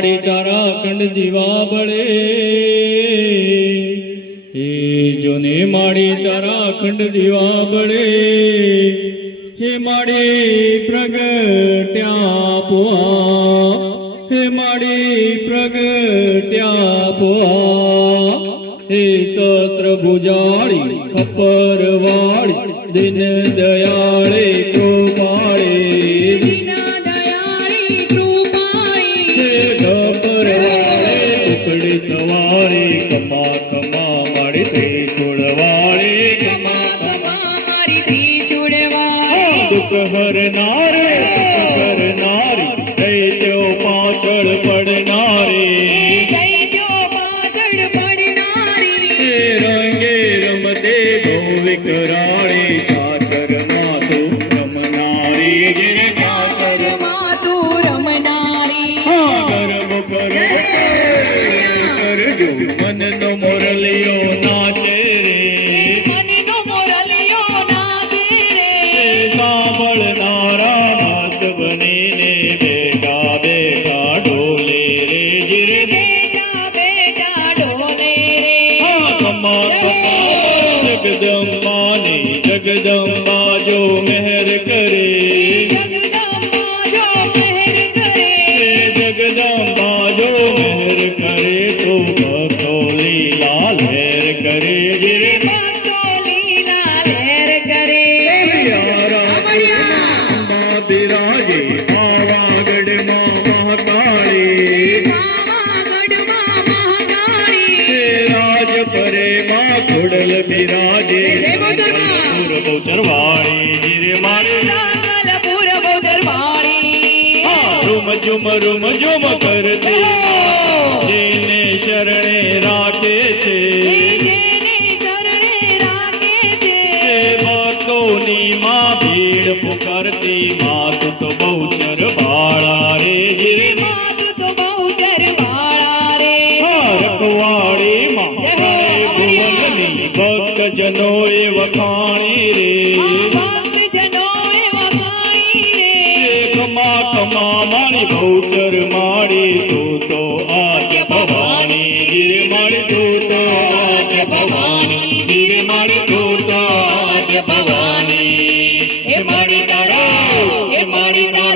તારા કંડ દીવા બળે હે જોને માડી તારા ખંડ દીવા બળે હે માડી પ્રગટ્યા પુઆ હે માડી પ્રગટ્યા પુઆ હે સહસ્ત્ર ભુજાળી ખપર વાળી દિન દયાળે કૃપાળે સવારે કમા કમા મારી ત્રિશુળ વાળી કમા કમા મારી ત્રિશુળ વાળી દુઃખ હરનારે દૈત્યો પાછળ પડનારી રંગે રમતે બહુ વિકરાળી ચાચર માં તું રમનારી ચાચર માં તું રમનારી ગરમ પર મનનો મોરલિયો નાચે રે મનનો મોરલિયો નાચે રે સાંભળનારા મત બનીને બેટા બેટા ડોલે રે જીરે બેટા બેટા ડોલે રે કમા કમા જગદંબાની જગદંબા જો મહેર કરે જગદંબા જો મહેર કરે જગદંબા જો મહેર કરે તો ભક્તો લીલા લહેર કરે જીરે ભક્તો લીલા લહેર કરે માં બિરાજે પાવાગઢમાં મહાકાળી રાજ પરે માં ખોડલ બિરાજે બહુચરવાળી જીરે મારે બહુચરવાળી રૂમ ઝુમ કરતી જેને શરણે રાખે છે ભક્તોની માં ભીડ પુકારતી માત તો બહુચર બાળા રે જીરે માત તો બહુચર બાળા રે રખવાળી માં ભુવનની ભક્ત જનો એ વખાણી રે કમા કમા મારી બહુચર માડી તું તો આજ ભવાની જીરે મારી તું તો આજ ભવાની જીરે મારી તું તો આજ ભવાની હે મારી તારા